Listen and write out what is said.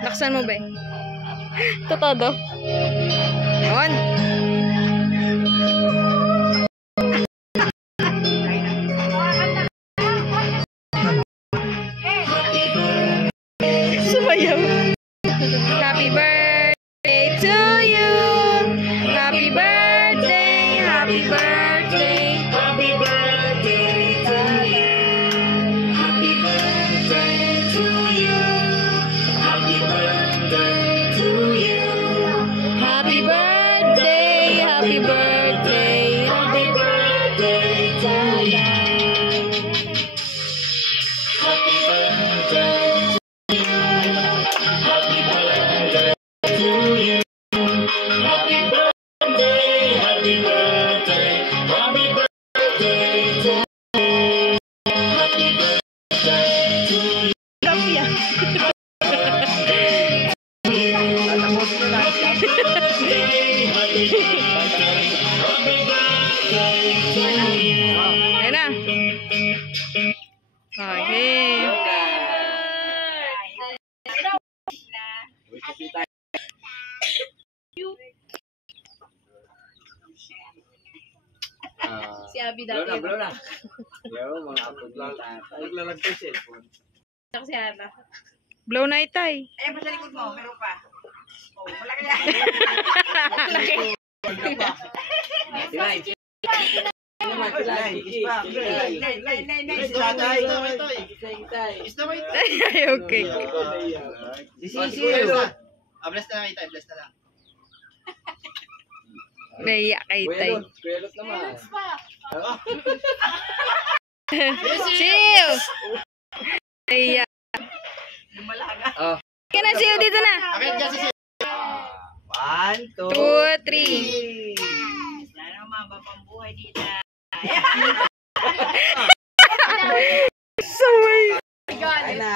Laksan mo ba? Todo. Yun. Sumayaw. Happy birthday to you. Happy birthday. Happy birthday. Happy birthday to you. Happy birthday to you. Happy birthday to you. Happy birthday. Happy birthday. Happy birthday to you. Happy birthday to you. Happy birthday to you. Happy birthday. Happy birthday. Happy birthday to you. Happy birthday to you. Ayan na. Okay. Si Abby dati. Blow na. Yo, mga apod lang. Naglalagay cellphone. Si Ana. Blow na itay. Ayan pa sa likod mo, meron pa. Oh, malaki yan. Okay. Bless na lang ito, bless na lang. Naiyak kay tay. Kwelot naman. Chill! Naiyak. Kaya na, chill dito na. Akin kasi siya. 1, 2, 2, 3. Sana mababang buhay dito. Saway. Bye na.